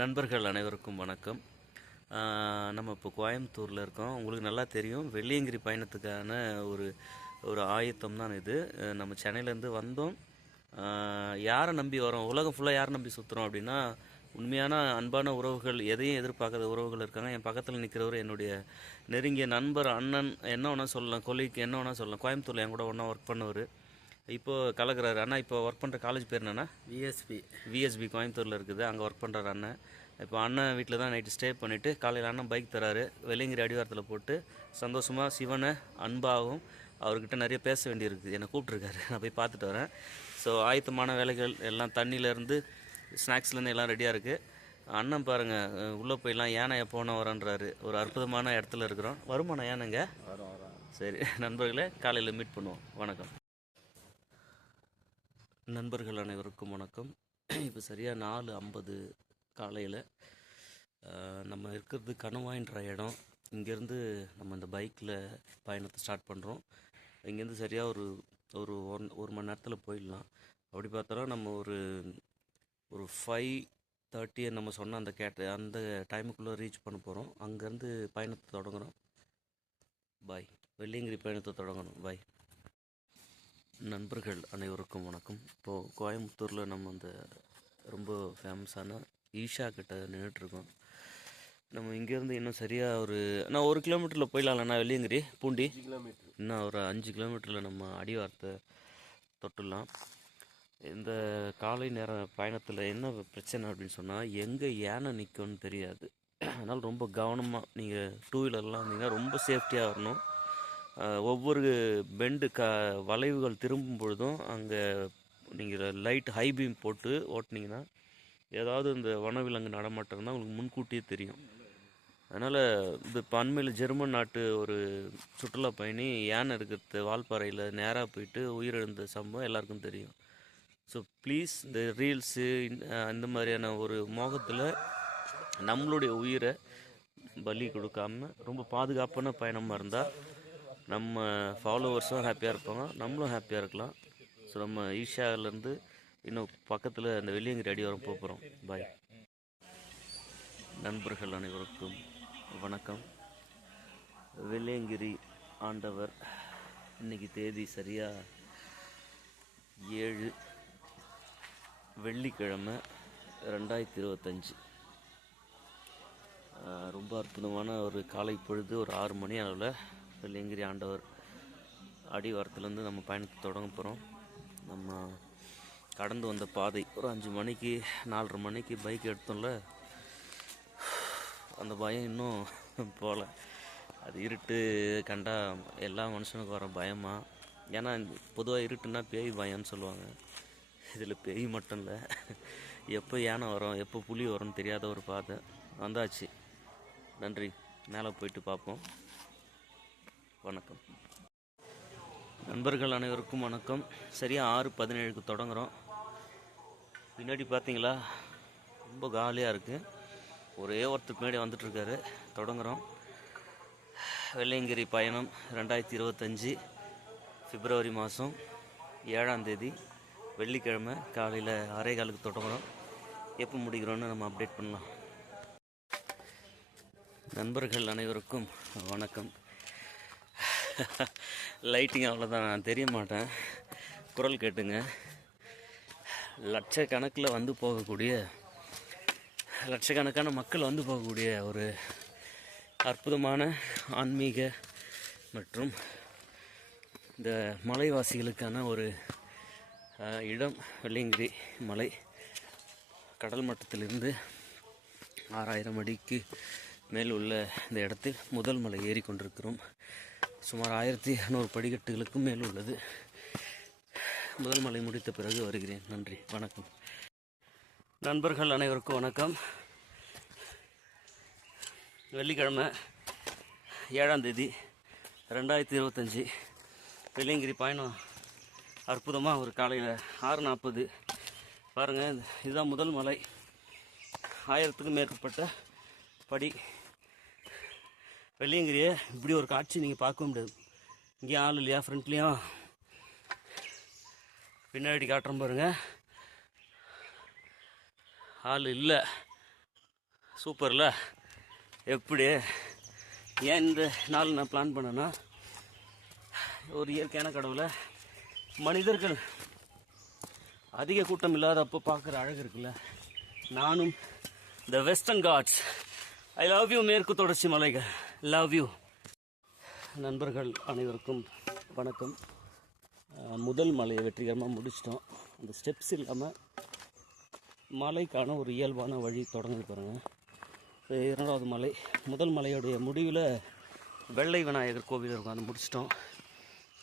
நண்பர்கள் அனைவருக்கும் வணக்கம். நம்ம இப்போ கோயம்புத்தூரில் இருக்கோம். உங்களுக்கு நல்லா தெரியும். வெள்ளியங்கிரி பயணத்துக்கான ஒரு ஒரு ஆயத்தம் தான் இது நம்ம சென்னையிலேருந்து வந்தோம். யாரை நம்பி வரோம்? உலகம் ஃபுல்லாக யாரை நம்பி சுற்றுறோம் அப்படின்னா உண்மையான அன்பான உறவுகள் எதையும் எதிர்பார்க்காத உறவுகள் இருக்காங்க. என் பக்கத்தில் நிற்கிறவர் என்னுடைய நெருங்கிய நண்பர் அண்ணன் என்ன வேணால் சொல்லலாம் கொலிக்கு என்ன வேணால் சொல்லலாம். கோயம்புத்தூரில் என் கூட ஒன்றா ஒர்க் பண்ணவர். இப்போது கலக்கிறாரு. அண்ணா இப்போ ஒர்க் பண்ணுற காலேஜ் பேர் என்னன்னா விஎஸ்பி விஎஸ்பி கோயம்புத்தூரில் இருக்குது. அங்கே ஒர்க் பண்ணுறாரு அண்ணன் இப்போ அண்ணன் வீட்டில் தான் நைட்டு ஸ்டே பண்ணிவிட்டு காலையில் அண்ணன் பைக் தராரு வெள்ளிங்கிரி அடிவாரத்தில் போட்டு சந்தோஷமாக சிவனை அன்பாகவும் அவர்கிட்ட நிறைய பேச வேண்டியிருக்குது என்னை கூப்பிட்ருக்காரு நான் போய் பார்த்துட்டு வரேன். ஸோ ஆயத்தமான வேலைகள் எல்லாம் தண்ணியிலேருந்து ஸ்நாக்ஸ்லேருந்து எல்லாம் ரெடியாக இருக்குது அண்ணன் பாருங்கள் உள்ளே போயெல்லாம் யானை எப்போனா வரன்றாரு. ஒரு அற்புதமான இடத்துல இருக்கிறோம். வருமானம் யானைங்க சரி நண்பர்களே காலையில் மீட் பண்ணுவோம். வணக்கம். நண்பர்கள் அனைவருக்கும் வணக்கம். இப்போ சரியாக நாலு ஐம்பது காலையில் நம்ம இருக்கிறது கணவாயின்ற இடம். இங்கேருந்து நம்ம இந்த பைக்கில் பயணத்தை ஸ்டார்ட் பண்ணுறோம் இங்கேருந்து சரியாக ஒரு ஒரு ஒன் ஒரு மணி நேரத்தில் போயிடலாம். அப்படி பார்த்தாலும் நம்ம ஒரு ஒரு ஃபைவ் தேர்ட்டியை நம்ம சொன்ன அந்த கேட்ட அந்த டைமுக்குள்ளே ரீச் பண்ண போகிறோம் அங்கேருந்து பயணத்தை தொடங்குகிறோம் பாய் வெள்ளியங்கிரி பயணத்தை தொடங்கணும். பாய் நண்பர்கள் அனைவருக்கும் வணக்கம். இப்போது கோயம்புத்தூரில் நம்ம அந்த ரொம்ப ஃபேமஸான ஈஷா கிட்ட நின்றுட்டுருக்கோம் நம்ம இங்கேருந்து இன்னும் சரியாக ஒரு நான் ஒரு கிலோமீட்டரில் போயிடலாம்ண்ணா வெள்ளியங்கிரி பூண்டி? கிலோமீட்டர் இன்னும் ஒரு அஞ்சு கிலோமீட்டரில் நம்ம அடிவாரத்தை தொட்டுடலாம். இந்த காலை நேர பயணத்தில் என்ன பிரச்சனை அப்படின்னு சொன்னால் எங்கே யானை நிற்கும்னு தெரியாது. அதனால் ரொம்ப கவனமாக நீங்கள் டூ வீலர்லாம் இருந்தீங்கன்னா ரொம்ப சேஃப்டியாக வரணும். ஒவ்வொரு பெண்டு க வளைவுகள் திரும்பும் பொழுதும் அங்கே நீங்கள் லைட் ஹை பீம் போட்டு ஓட்டுனீங்கன்னா ஏதாவது இந்த வனவிலங்கு நடமாட்டம் இருந்தால் உங்களுக்கு முன்கூட்டியே தெரியும். அதனால் இந்த இப்போ அண்மையில் ஜெர்மன் நாட்டு ஒரு சுற்றுலா பயணி யானை இருக்கிறது வால்பாறையில் நேராக போயிட்டு உயிரிழந்த சம்பவம் எல்லாருக்கும் தெரியும். ஸோ ப்ளீஸ் இந்த ரீல்ஸு இந்த மாதிரியான ஒரு மோகத்தில் நம்மளுடைய உயிரை பலி கொடுக்காம ரொம்ப பாதுகாப்பான பயணமாக இருந்தால் நம்ம ஃபாலோவர்ஸும் ஹாப்பியாக இருப்பாங்க. நம்மளும் ஹாப்பியாக இருக்கலாம். ஸோ நம்ம ஈஷாவிலேருந்து இன்னும் பக்கத்தில் அந்த வெள்ளியங்கிரி அடி வரம் போகிறோம் பாய் நண்பர்கள் அனைவருக்கும் வணக்கம். வெள்ளியங்கிரி ஆண்டவர் இன்னைக்கு தேதி சரியாக ஏழு. வெள்ளிக்கிழமை ரெண்டாயிரத்தி இருபத்தஞ்சி. ரொம்ப அற்புதமான ஒரு காலை பொழுது ஒரு ஆறு மணி அளவில் வெள்ளியங்கிரி ஆண்டவர் அடிவாரத்துலேருந்து நம்ம பயணத்தை தொடங்க போகிறோம் நம்ம கடந்து வந்த பாதை ஒரு அஞ்சு மணிக்கு நாலரை மணிக்கு பைக் எடுத்தோம்ல. அந்த பயம் இன்னும் போகல அது இருட்டு கண்டா எல்லா மனுஷனுக்கும் வர பயமா? ஏன்னா பொதுவாக இருட்டுன்னா பேய் பயம்னு சொல்லுவாங்க. இதில் பேய் மட்டும் இல்லை. எப்போ யானை வரும் எப்போ புலி வரும்னு தெரியாத ஒரு பாதை. வந்தாச்சு. நன்றி. மேலே போயிட்டு பார்ப்போம் வணக்கம். நண்பர்கள் அனைவருக்கும் வணக்கம். சரியாக ஆறு பதினேழுக்கு தொடங்குறோம். பின்னாடி பார்த்தீங்களா ரொம்ப காலியாக இருக்குது ஒரே ஒருத்தர் பின்னாடி வந்துட்டுருக்காரு. தொடங்குறோம். வெள்ளையங்கிரி பயணம் ரெண்டாயிரத்தி இருபத்தஞ்சி பிப்ரவரி மாதம் ஏழாம் தேதி வெள்ளிக்கிழமை காலையில் அரை காலுக்கு தொடங்குறோம். எப்போ முடிக்கிறோன்னு நம்ம அப்டேட் பண்ணலாம். நண்பர்கள் அனைவருக்கும் வணக்கம். லைட்டிங் அவ்வளோதான் நான் தெரிய மாட்டேன். குரல் கேட்டுங்க. லட்சக்கணக்கில் வந்து போகக்கூடிய லட்சக்கணக்கான மக்கள் வந்து போகக்கூடிய ஒரு அற்புதமான ஆன்மீக மற்றும் இந்த மலைவாசிகளுக்கான ஒரு இடம் வெள்ளியங்கிரி மலை. கடல் மட்டத்திலிருந்து ஆறாயிரம் அடிக்கு மேல் உள்ள இந்த இடத்தில் முதல் மலை ஏறி கொண்டிருக்கிறோம் சுமார் ஆயிரத்தி இரநூறு படிக்கட்டுகளுக்கும் மேல் உள்ளது. முதல் மலை முடித்த பிறகு வருகிறேன். நன்றி. வணக்கம். நண்பர்கள் அனைவருக்கும் வணக்கம். வெள்ளிக்கிழமை ஏழாம் தேதி ரெண்டாயிரத்தி இருபத்தஞ்சி வெள்ளியங்கிரி பயணம் அற்புதமாக ஒரு காலையில் ஆறு நாற்பது. பாருங்கள் இதுதான் முதல் மலை. ஆயிரத்துக்கும் மேற்பட்ட படி வெள்ளியங்கிரிய இப்படி ஒரு காட்சி நீங்கள் பார்க்க முடியாது. இங்கேயும் ஆள் இல்லையா? ஃப்ரண்ட்லேயும் பின்னாடி காட்டுறோம் பாருங்க. ஆள் இல்லை. சூப்பர்ல எப்படி? ஏன் இந்த நாள் நான் பிளான் பண்ணேன்னா ஒரு இயற்கையான கடவுளை மனிதர்கள் அதிக கூட்டம் இல்லாதப்போ பார்க்குற அழகு இருக்குல்ல? நானும் the Western Ghats I love you மேற்கு தொடர்ச்சி மலைகள். லவ் யூ நண்பர்கள் அனைவருக்கும் வணக்கம். முதல் மலையை வெற்றிகரமாக முடிச்சிட்டோம். அந்த ஸ்டெப்ஸ் இல்லாமல் மலைக்கான ஒரு இயல்பான வழி தொடங்கி பாருங்கள் இரண்டாவது மலை. முதல் மலையுடைய முடிவில் வெள்ளை விநாயகர் கோவில் இருக்கும். அதை முடிச்சிட்டோம்.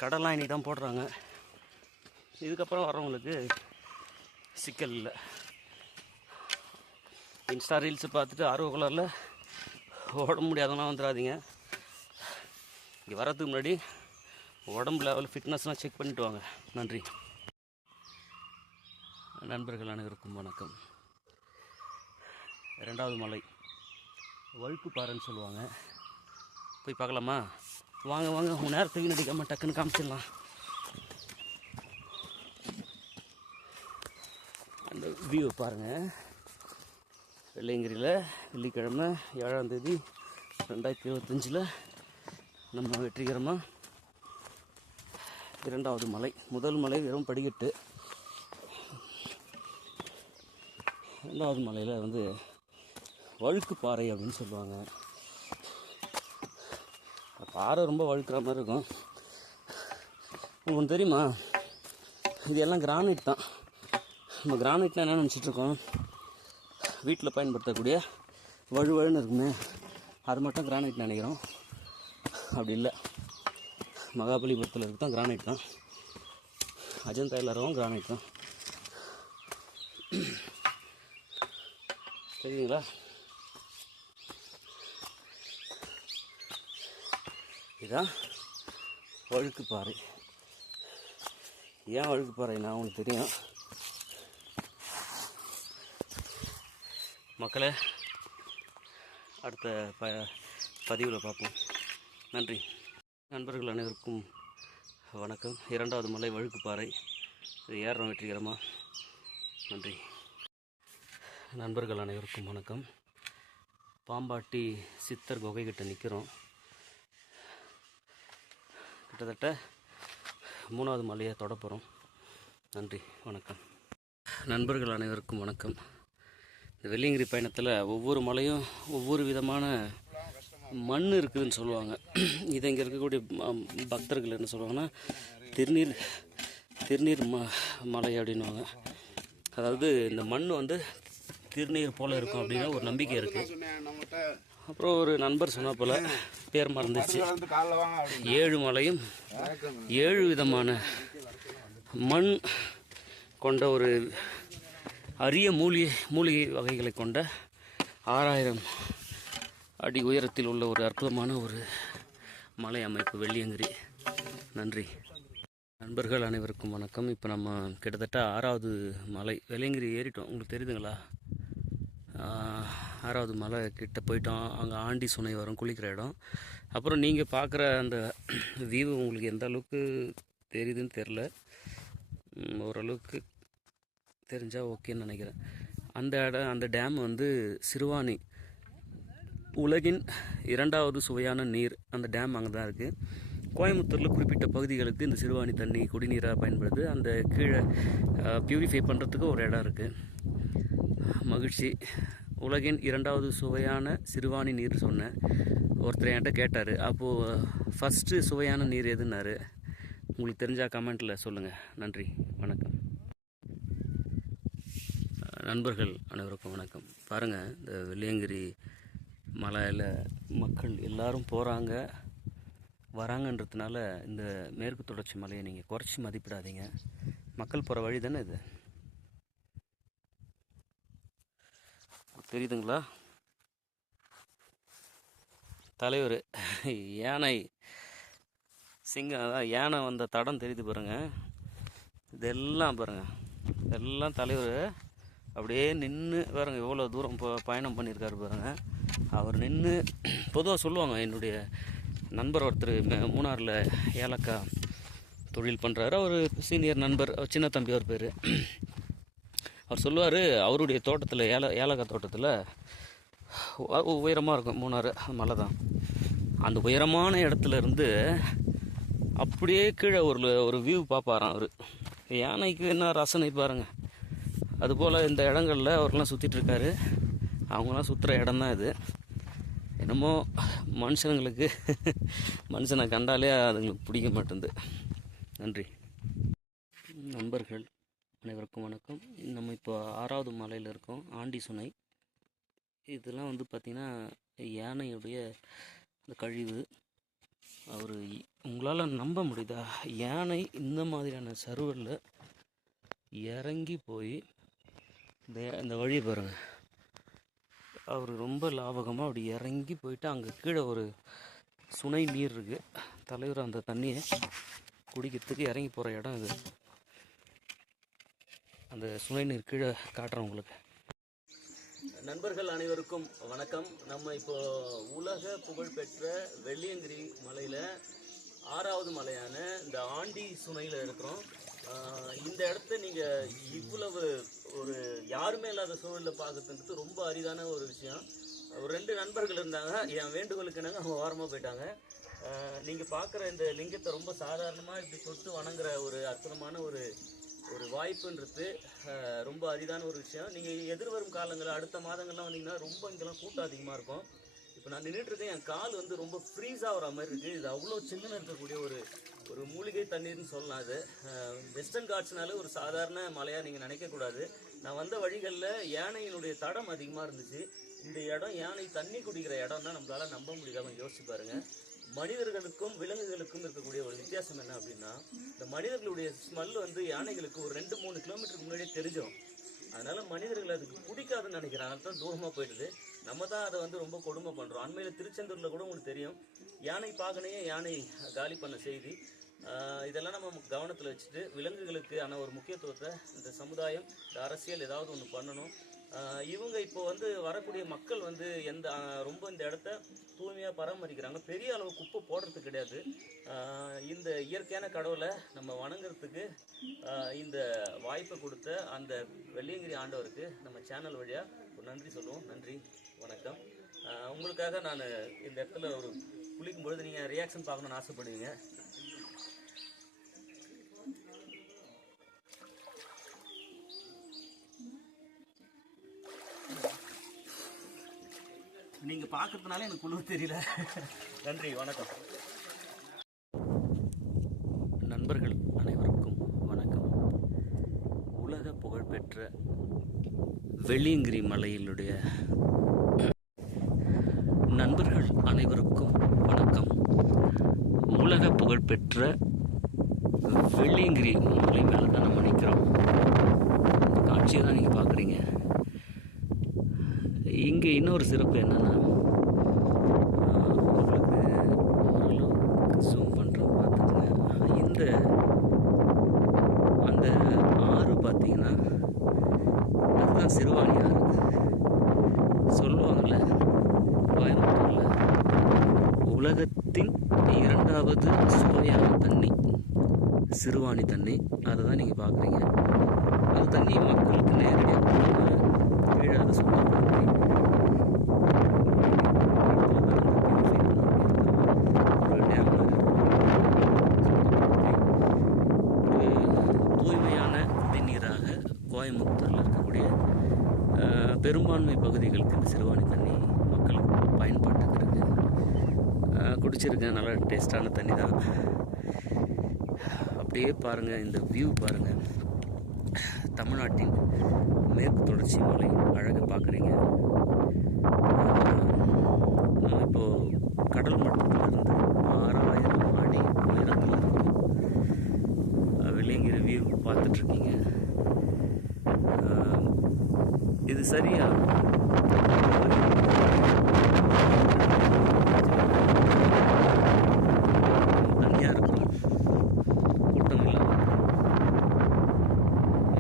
கடலாம் இனி தான் போடுறாங்க. இதுக்கப்புறம் வரவங்களுக்கு சிக்கல் இல்லை. இன்ஸ்டா ரீல்ஸை பார்த்துட்டு ஆர்வ கலரில் உடம்பு முடியாதவங்களாம் வந்துடாதீங்க. இங்கே வரதுக்கு முன்னாடி உடம்பு லெவல் ஃபிட்னஸ்லாம் செக் பண்ணிட்டு வாங்க. நன்றி. நண்பர்கள் அனைவருக்கும் வணக்கம். ரெண்டாவது மலை. வழுக்கு பாறைன்னு சொல்லுவாங்க. போய் பார்க்கலாமா? வாங்க வாங்க. உங்கள் நேரத்தை வீணடிக்காமல் டக்குன்னு காமிச்சிடலாம். அந்த வியூ பாருங்கள் வெள்ளையங்கிரியில் வெள்ளிக்கிழமை ஏழாம் தேதி ரெண்டாயிரத்தி இருபத்தஞ்சில் நம்ம வெற்றிகரமாக இரண்டாவது மலை. முதல் மலை வெறும் படிக்கட்டு. ரெண்டாவது மலையில் வந்து வழுக்கு பாறை அப்படின்னு சொல்லுவாங்க. பாறை ரொம்ப வழுக்கிற மாதிரி இருக்கும். உங்களுக்கு தெரியுமா? இது எல்லாம் கிரானைட் தான். நம்ம கிரானைட்னால் என்ன நினச்சிட்ருக்கோம் வீட்டில் பயன்படுத்தக்கூடிய வழுவழுன்னு இருக்குமே அது மட்டும் கிரானைட் நினைக்கிறோம். அப்படி இல்லை. மகாபலிபுரத்தில் இருக்கு தான் கிரானைட் தான். அஜந்தா எல்லாரும் கிரானைட் தான். தெரியுங்களா? இதான் வழுக்குப்பாறை ஏன் வழுக்கு பாறைனா உங்களுக்கு தெரியும். மக்களை அடுத்த ப பதிவில் பார்ப்போம். நன்றி. நண்பர்கள் அனைவருக்கும் வணக்கம். இரண்டாவது மலை வழுக்குப்பாறை இது ஏறுறோம் வெற்றிகரமாக நன்றி. நண்பர்கள் அனைவருக்கும் வணக்கம். பாம்பாட்டி சித்தர் குகைக்கிட்ட நிற்கிறோம் கிட்டத்தட்ட மூணாவது மலையை தொடப்புறோம் நன்றி. வணக்கம். நண்பர்கள் அனைவருக்கும் வணக்கம். இந்த வெள்ளியங்கிரி பயணத்தில் ஒவ்வொரு மலையும் ஒவ்வொரு விதமான மண் இருக்குதுன்னு சொல்லுவாங்க. இதை இங்கே இருக்கக்கூடிய பக்தர்கள் என்ன சொல்லுவாங்கன்னா திருநீர் திருநீர் ம மலை அப்படின்னுவாங்க. அதாவது இந்த மண் வந்து திருநீர் போல் இருக்கும் அப்படின்னா ஒரு நம்பிக்கை இருக்குது அப்புறம் ஒரு நண்பர் சொன்ன போல் பேர் மறந்துச்சு ஏழு மலையும் ஏழு விதமான மண் கொண்ட ஒரு அரிய மூலிகை மூலிகை வகைகளை கொண்ட ஆறாயிரம் அடி உயரத்தில் உள்ள ஒரு அற்புதமான ஒரு மலை அமைப்பு வெள்ளியங்கிரி. நன்றி. நண்பர்கள் அனைவருக்கும் வணக்கம். இப்போ நம்ம கிட்டத்தட்ட ஆறாவது மலை வெள்ளியங்கிரி ஏறிட்டோம். உங்களுக்கு தெரியுதுங்களா? ஆறாவது மலை கிட்ட போயிட்டோம். அங்கே ஆண்டி சுனை வரும் குளிக்கிற இடம். அப்புறம் நீங்கள் பார்க்குற அந்த வியூ உங்களுக்கு எந்த அளவுக்கு தெரியுதுன்னு தெரில ஓரளவுக்கு தெரிஞ்சால் ஓகேன்னு நினைக்கிறேன். அந்த இடம் அந்த டேம் வந்து சிறுவாணி உலகின் இரண்டாவது சுவையான நீர் அந்த டேம் அங்கே தான் இருக்குது கோயம்புத்தூரில் குறிப்பிட்ட பகுதிகளுக்கு இந்த சிறுவாணி தண்ணி குடிநீராக பயன்படுது. அந்த கீழே பியூரிஃபை பண்ணுறதுக்கு ஒரு இடம் இருக்குது மகிழ்ச்சி. உலகின் இரண்டாவது சுவையான சிறுவாணி நீர் சொன்னேன் ஒருத்தர் என்கிட்ட கேட்டார். அப்போது ஃபஸ்ட்டு சுவையான நீர் எதுன்னாரு? உங்களுக்கு தெரிஞ்சால் கமெண்ட்டில் சொல்லுங்கள் நன்றி. வணக்கம். நண்பர்கள் அனைவருக்கும் வணக்கம். பாருங்கள் இந்த வெள்ளியங்கிரி மலையில் மக்கள் எல்லாரும் போகிறாங்க வராங்கன்றதுனால இந்த மேற்கு தொடர்ச்சி மலையை நீங்கள் குறைச்சி மதிப்பிடாதீங்க. மக்கள் போகிற வழி தானே இது? தெரியுதுங்களா? தலைவர் யானை சிங்கம் அதான் யானை வந்த தடம் தெரியுது பாருங்கள் இதெல்லாம் பாருங்கள் எல்லாம் தலைவர் அப்படியே நின்று பாருங்க எவ்வளோ தூரம் போ பயணம் பண்ணியிருக்காரு பாருங்க. அவர் நின்று பொதுவாக சொல்லுவாங்க என்னுடைய நண்பர் ஒருத்தர் மே- மூணாறில் ஏலக்காய் தொழில் பண்ணுறாரு அவர் சீனியர் நண்பர் சின்ன தம்பி அவர் பேர். அவர் சொல்லுவார் அவருடைய தோட்டத்தில் ஏல ஏலக்காய் தோட்டத்தில் உயரமாக இருக்கும் மூணாறு மலை தான் அந்த உயரமான இடத்துல இருந்து அப்படியே கீழே ஒரு ஒரு வியூ பார்ப்பாராம் அவர். யானைக்கு என்ன ரசனை பாருங்கள் அதுபோல் இந்த இடங்களில் அவர்லாம் சுற்றிட்டு இருக்காரு அவங்களாம் சுற்றுற இடம் தான் இது. என்னமோ மனுஷனுங்களுக்கு மனுஷனை கண்டாலே அதுங்களுக்கு பிடிக்க மாட்டேங்குது நன்றி. நண்பர்கள் அனைவருக்கும் வணக்கம். நம்ம இப்போ ஆறாவது மலையில் இருக்கோம் ஆண்டி சுனை. இதெல்லாம் வந்து பார்த்திங்கன்னா யானையுடைய அந்த கழிவு. அவர் உங்களால் நம்ப முடியுதா? யானை இந்த மாதிரியான சர்வரில் இறங்கி போய் இந்த இந்த வழியை பாருங்கள் அவர் ரொம்ப லாபகமாக அப்படி இறங்கி போயிட்டு அங்கே கீழே ஒரு சுனை நீர் இருக்குது தலைவர் அந்த தண்ணியை குடிக்கிறதுக்கு இறங்கி போகிற இடம் இது. அந்த சுனை நீர் கீழே காட்டுறேன் உங்களுக்கு. நண்பர்கள் அனைவருக்கும் வணக்கம். நம்ம இப்போ உலக புகழ்பெற்ற வெள்ளியங்கிரி மலையில் ஆறாவது மலையான இந்த ஆண்டி சுனையில் இருக்கிறோம். இந்த இடத்த நீங்கள் இவ்வளவு ஒரு யாருமே இல்லாத சூழலில் பார்க்கறதுன்றது ரொம்ப அரிதான ஒரு விஷயம். ஒரு ரெண்டு நண்பர்கள் இருந்தாங்க என் வேண்டுகோளுக்கு என்னங்க அவங்க ஓரமாக போயிட்டாங்க. நீங்கள் பார்க்குற இந்த லிங்கத்தை ரொம்ப சாதாரணமாக இப்படி தொட்டு வணங்குற ஒரு அற்புதமான ஒரு ஒரு வாய்ப்புன்றது ரொம்ப அரிதான ஒரு விஷயம். நீங்கள் எதிர்வரும் காலங்களில் அடுத்த மாதங்கள்லாம் வந்தீங்கன்னா ரொம்ப இங்கெல்லாம் கூட்டம் அதிகமாக இருக்கும். இப்போ நான் நின்றுட்டு இருக்கேன் என் கால் வந்து ரொம்ப ஃப்ரீஸ் ஆகிற மாதிரி இருக்குது இது அவ்வளோ சின்ன இருக்கக்கூடிய ஒரு ஒரு மூலிகை தண்ணீர்னு சொல்லலாம் அது. வெஸ்டர்ன் காட்ஸ்னால ஒரு சாதாரண மலையாக நீங்கள் நினைக்கக்கூடாது நான் வந்த வழிகளில் யானையினுடைய தடம் அதிகமாக இருந்துச்சு. இந்த இடம் யானை தண்ணி குடிக்கிற இடம் தான் நம்மளால் நம்ப முடியாமல் யோசிச்சு பாருங்கள் மனிதர்களுக்கும் விலங்குகளுக்கும் இருக்கக்கூடிய ஒரு வித்தியாசம் என்ன அப்படின்னா இந்த மனிதர்களுடைய ஸ்மெல் வந்து யானைகளுக்கு ஒரு ரெண்டு மூணு கிலோமீட்டருக்கு முன்னாடியே தெரிஞ்சிடும் அதனால மனிதர்கள் அதுக்கு பிடிக்காதுன்னு நினைக்கிறாங்க தான் தூரமாக போயிடுது. நம்ம தான் அதை வந்து ரொம்ப கொடுமை பண்ணுறோம் அண்மையில் திருச்செந்தூரில் கூட உங்களுக்கு தெரியும். யானை பாகனையே யானை காலி பண்ண செய்தி. ஆஹ் இதெல்லாம் நம்ம கவனத்தில் வச்சுட்டு விலங்குகளுக்கு ஆன ஒரு முக்கியத்துவத்தை இந்த சமுதாயம் இந்த அரசியல் ஏதாவது ஒன்று பண்ணணும். இவங்க இப்போ வந்து வரக்கூடிய மக்கள் வந்து எந்த ரொம்ப இந்த இடத்த தூய்மையாக பராமரிக்கிறாங்க. பெரிய அளவு குப்பை போடுறது கிடையாது. இந்த இயற்கையான கடவுளை நம்ம வணங்குறதுக்கு இந்த வாய்ப்பை கொடுத்த அந்த வெள்ளியங்கிரி ஆண்டவருக்கு நம்ம சேனல் வழியாக ஒரு நன்றி சொல்லுவோம். நன்றி வணக்கம். உங்களுக்காக நான் இந்த இடத்துல ஒரு குளிக்கும் பொழுது நீங்கள் ரியாக்ஷன் பார்க்கணும்னு ஆசைப்படுவீங்க. நீங்க பார்க்குறதுனால எனக்கு குழு தெரியல. நன்றி வணக்கம். நண்பர்கள் அனைவருக்கும் வணக்கம். உலக புகழ்பெற்ற வெள்ளியங்கிரி மலையினுடைய நண்பர்கள் அனைவருக்கும் வணக்கம். உலக புகழ்பெற்ற வெள்ளியங்கிரி மலை மேலே தான் நம்ம நிற்கிறோம் இந்த காட்சியை தான் நீங்கள் பார்க்குறீங்க இங்கே இன்னொரு சிறப்பு என்னன்னா உங்களுக்கு ஓரளவுக்கு ஜூம் பண்ணுறோம் பார்த்துக்கங்க. இந்த அந்த ஆறு பார்த்தீங்கன்னா அதுதான் சிறுவாணி ஆறு. சொல்லுவாங்கள்ல கோயம்புத்தூரில் உலகத்தின் இரண்டாவது சுவையான தண்ணி சிறுவாணி தண்ணி. அதை தான் நீங்கள் பார்க்குறீங்க. அந்த தண்ணி மக்களுக்கு நேரடியாக கீழே அதை சுத்தப்படுத்தி ஒரு டேம்ல ஒரு தூய்மையான குடிநீராக கோயம்புத்தூரில் இருக்கக்கூடிய அஹ், பெரும்பான்மை பகுதிகளுக்கு இந்த சிறுவாணி தண்ணி மக்களுக்கு பயன்பாட்டுக்கு இருக்குது குடிச்சிருக்கேன். நல்லா டேஸ்டான தண்ணி தான். அப்படியே பாருங்கள் இந்த வியூ பாருங்கள் தமிழ்நாட்டின் மேற்கு தொடர்ச்சி மலை அழகை பார்க்குறீங்க. நம்ம கடல் மட்டத்தில் இருந்து ஆறாயிரம் அடி உயரத்தில் விளங்கிற வியூ பார்த்துட்ருக்கீங்க இது சரியா தனியாக இருக்கும் கூட்டம் இல்லாமல்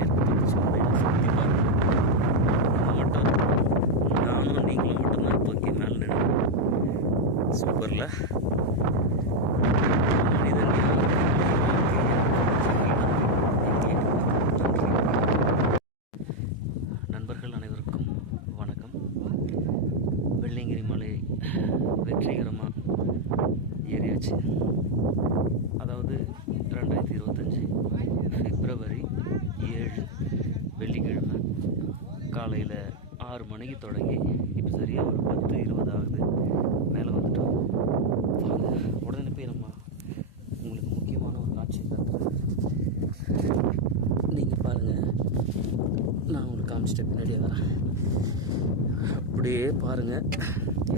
ஏற்பட்ட சூழ்நிலையை சுற்றி பார்க்கணும் நம்ம மட்டும் நானும் நீங்களும் மட்டும்தான் இப்போக்கி மேலே நின்று சூப்பரில் மனிதன் நண்பர்கள் அனைவருக்கும் வணக்கம் ஆயிடுச்சு அதாவது ரெண்டாயிரத்தி இருபத்தஞ்சி பிப்ரவரி ஏழு வெள்ளிக்கிழமை காலையில் ஆறு மணிக்கு தொடங்கி இப்போ சரியாக ஒரு பத்து இருபது ஆகுது. மேலே வந்துட்டோம். வாங்க உடனே போய் உங்களுக்கு முக்கியமான ஒரு காட்சி காட்டுறேன். நீங்கள் பாருங்கள் நான் உங்களுக்கு காமிச்சிட்ட பின்னாடியே வரேன். அப்படியே பாருங்கள்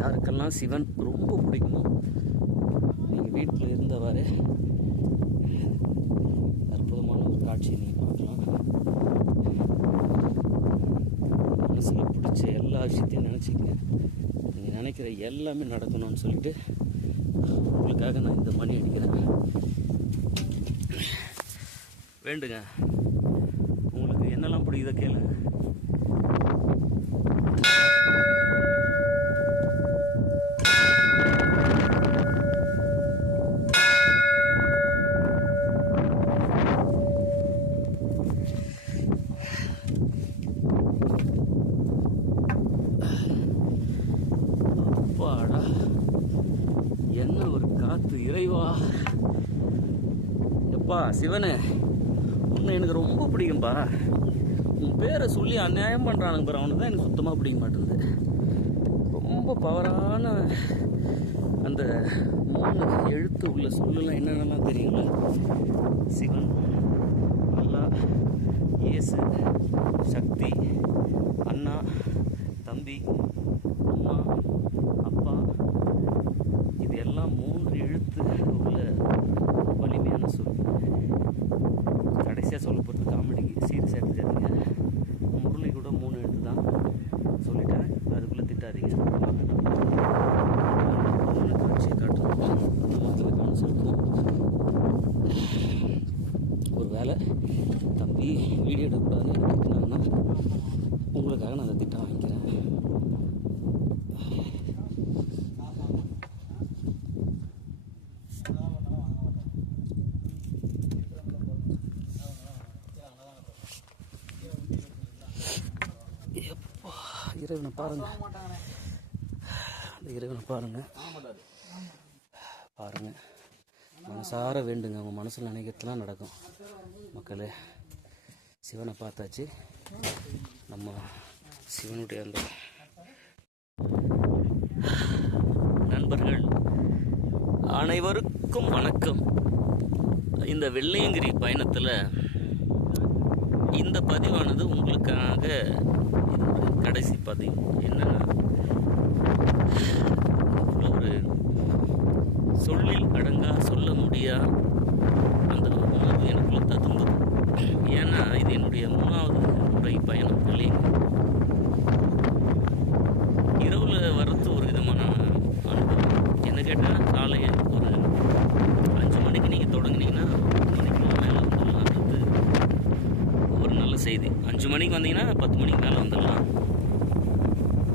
யாருக்கெல்லாம் சிவன் ரொம்ப பிடிக்குமோ நீங்கள் வீட்டில் இருந்தவாறு காட்சி நீங்கள் பார்க்கலாம் மனசில் பிடிச்ச எல்லா விஷயத்தையும் நினச்சிக்கங்க. நீங்கள் நினைக்கிற எல்லாமே நடக்கணும்னு சொல்லிட்டு உங்களுக்காக நான் இந்த மணி அடிக்கிறேன். வேண்டுங்க. உங்களுக்கு என்னெல்லாம் பிடிக்குதோ கேளுங்க அப்பாடா என்ன பார்த்து இறைவா. எப்பா சிவனே உன்னை எனக்கு ரொம்ப பிடிக்கும்பா. உன் பேரை சொல்லி அநியாயம் பண்ணுறானுங்க பாரு அவனு தான் எனக்கு சுத்தமாக பிடிக்க மாட்டேங்குது. ரொம்ப பவரான அந்த மூணு எழுத்து உள்ள சொல்லலாம் என்னென்னலாம் தெரியுங்களா? சிவன் அல்லா இயேசு சக்தி அண்ணா தம்பி அம்மா அப்பா இது எல்லாம் மூன்று எழுத்து உள்ள வலிமையான சொல் கடைசியாக சொல்ல போகிறது காமெடிக்கு சீரியஸ் எடுத்துக்காதீங்க முரளி கூட மூணு எழுத்து தான் சொல்லிட்டேன் அதுக்குள்ளே திட்டாதீங்க மூணு காட்சியை காட்டுறோம் அந்த மக்களை கவனம் செலுத்துவோம் ஒரு வேளை தம்பி வீடியோ எடுக்கக்கூடாதுன்னு எனக்கு திட்டினாங்கன்னா உங்களுக்காக நான் அந்த திட்டம் வாங்கிக்கிறேன் எப்பா இறைவனை பாருங்க. அந்த இறைவனை பாருங்க. பாருங்க. மனசார வேண்டுங்க. அவங்க மனசில் நினைக்கிறதுலாம் நடக்கும். மக்களே சிவனை பார்த்தாச்சு. நம்ம சிவனுடைய அந்த நண்பர்கள் அனைவருக்கும் வணக்கம். இந்த வெள்ளையங்கிரி பயணத்தில் இந்த பதிவானது உங்களுக்காக இது கடைசி பதிவு என்னன்னா ஒரு சொல்லில் அடங்கா சொல்ல முடியா? அந்த ஒரு உணர்வு எனக்குள்ள ததும்புது. ஏன்னா இது என்னுடைய மூணாவது முறை பயணம் இல்லை இரவில் வர்றது ஒரு விதமான அனுபவம் என்ன கேட்டால் காலை ஒரு அஞ்சு மணிக்கு நீங்கள் தொடங்குனீங்கன்னா பத்து மணிக்கெல்லாம் மேலே வந்துடலான்றது ஒரு நல்ல செய்தி. அஞ்சு மணிக்கு வந்தீங்கன்னா பத்து மணிக்கு மேலே வந்துடலாம்.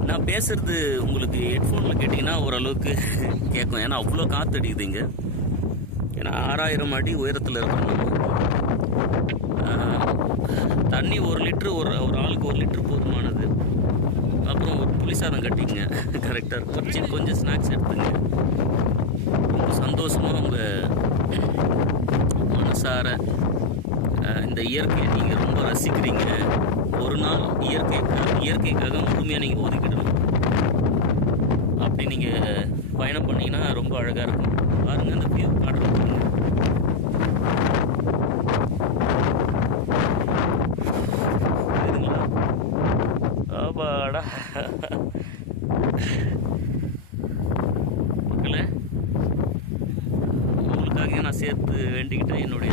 நான் பேசுகிறது உங்களுக்கு ஹெட்ஃபோனில் கேட்டிங்கன்னா ஓரளவுக்கு கேட்கும் ஏன்னா அவ்வளோ காற்று அடிக்குது இங்கே. ஏன்னா ஆறாயிரம் அடி உயரத்தில் இருக்கணும் தண்ணி ஒரு லிட்ரு ஒரு ஒரு ஆளுக்கு ஒரு லிட்ரு போதுமானது. அப்புறம் ஒரு புளிசாதம் கட்டிங்க கரெக்டாக இருக்கும். கொஞ்சம் ஸ்நாக்ஸ் எடுத்துங்க. ரொம்ப சந்தோஷமாக உங்கள் மனசார இந்த இயற்கையை நீங்கள் ரொம்ப ரசிக்கிறீங்க. ஒரு நாள் இயற்கைக்காக இயற்கைக்காக முழுமையாக நீங்கள் ஒதுக்கிடணும். அப்படி நீங்கள் பயணம் பண்ணிங்கன்னா ரொம்ப அழகாக இருக்கும். பாருங்கள் அந்த வியூ காட்டுறது புரியுதுங்களா? ஆபாடா. மக்களே உங்களுக்காக நான் சேர்த்து வேண்டிக்கிட்டேன் என்னுடைய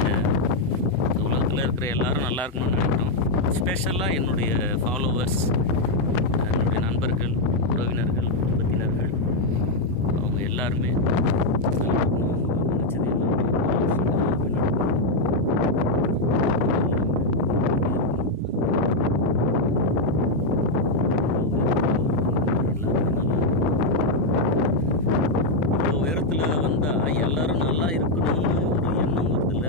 இருக்கிற எல்லாரும் நல்லா இருக்கணும்னு நினைக்கிறோம். ஸ்பெஷலாக என்னுடைய ஃபாலோவர்ஸ் என்னுடைய நண்பர்கள் உறவினர்கள் குடும்பத்தினர்கள் அவங்க எல்லாருமே நல்லா இருக்கணும். அவங்க நினைச்சது எல்லாமே நடக்கணும். இவ்வளோ உயரத்தில் வந்தால் எல்லாரும் நல்லா இருக்கணும்னு ஒரு எண்ணம் வருதுல்ல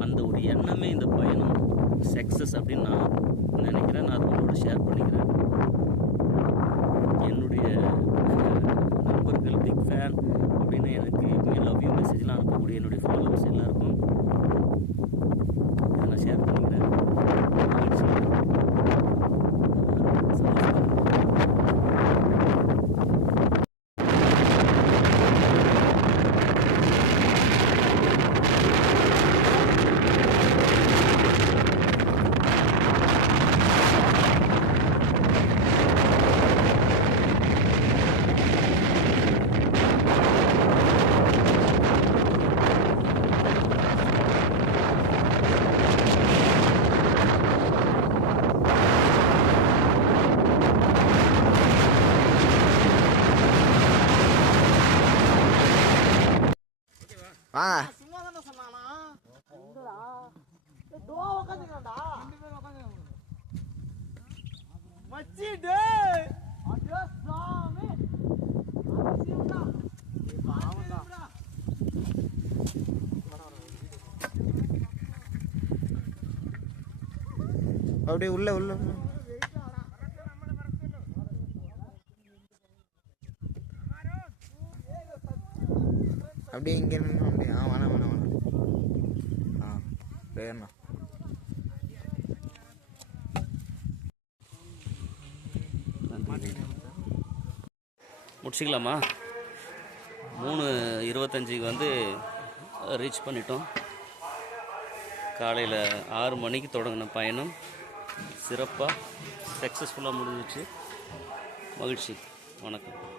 அந்த ஒரு எண்ணமே இந்த பயணம் சக்ஸஸ் அப்படின்னு நான் நினைக்கிறேன் நான் அதை உங்களோட ஷேர் பண்ணிக்கிறேன் என்னுடைய அஹ், நண்பர்கள் பிக் ஃபேன் வாங்க சும்மா தானே சொன்னானா எங்கடா தோ உட்காந்துக்கடா ரெண்டு பேரும் உட்காந்துக்கங்க மச்சி டேய் அடே சாமி அதிசயம்டா பாவம்டா அப்படியே உள்ள உள்ள உள்ள. அப்படியே இங்கே நின்று வேணா முடிச்சிக்கலாமா? மூணு இருபத்தஞ்சிக்கு வந்து ரீச் பண்ணிட்டோம். காலையில் ஆறு மணிக்கு தொடங்கின பயணம். சிறப்பாக சக்ஸஸ்ஃபுல்லாக முடிஞ்சிச்சு. மகிழ்ச்சி. வணக்கம்.